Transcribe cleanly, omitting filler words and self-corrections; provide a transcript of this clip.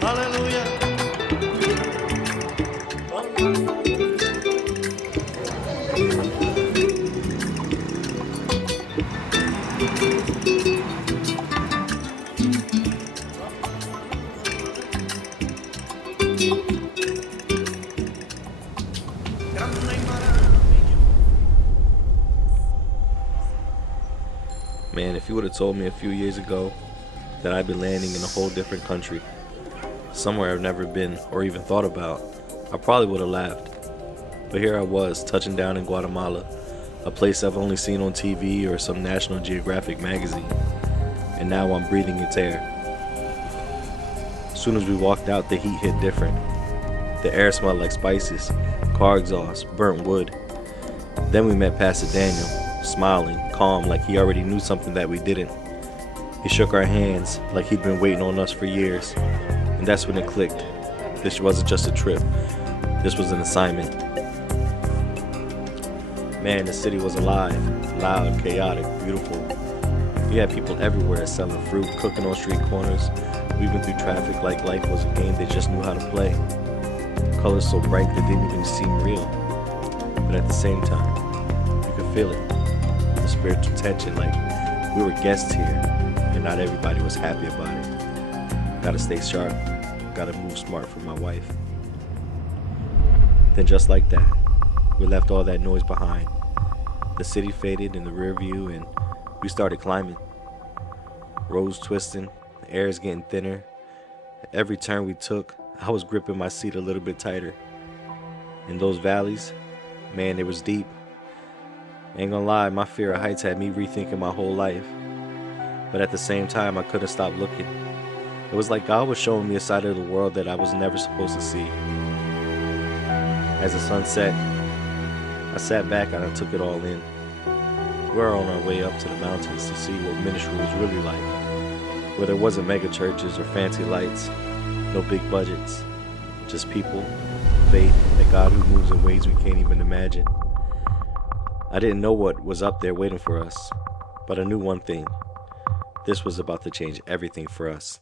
Hallelujah. Man, if you would have told me a few years ago that I'd be landing in a whole different country, somewhere I've never been or even thought about, I probably would have laughed. But here I was, touching down in Guatemala, a place I've only seen on TV or some National Geographic magazine, and now I'm breathing its air. As soon as we walked out, the heat hit different. The air smelled like spices, car exhaust, burnt wood. Then we met Pastor Daniel, smiling, calm, like he already knew something that we didn't. He shook our hands like he'd been waiting on us for years, and that's when it clicked. This wasn't just a trip, this was an assignment. Man, the city was alive, loud, chaotic, beautiful. You had people everywhere selling fruit, cooking on street corners, weaving through traffic like life was a game they just knew how to play. Colors so bright they didn't even seem real, but at the same time, you could feel it. The spiritual tension, like we were guests here, and not everybody was happy about it. Gotta stay sharp, gotta move smart for my wife. Then just like that, we left all that noise behind. The city faded in the rear view and we started climbing. Roads twisting, the air is getting thinner. At every turn we took, I was gripping my seat a little bit tighter. In those valleys, man, it was deep. Ain't gonna lie, my fear of heights had me rethinking my whole life. But at the same time, I couldn't stop looking. It was like God was showing me a side of the world that I was never supposed to see. As the sun set, I sat back and I took it all in. We were on our way up to the mountains to see what ministry was really like, where there wasn't mega churches or fancy lights, no big budgets, just people, faith, and a God who moves in ways we can't even imagine. I didn't know what was up there waiting for us, but I knew one thing. This was about to change everything for us.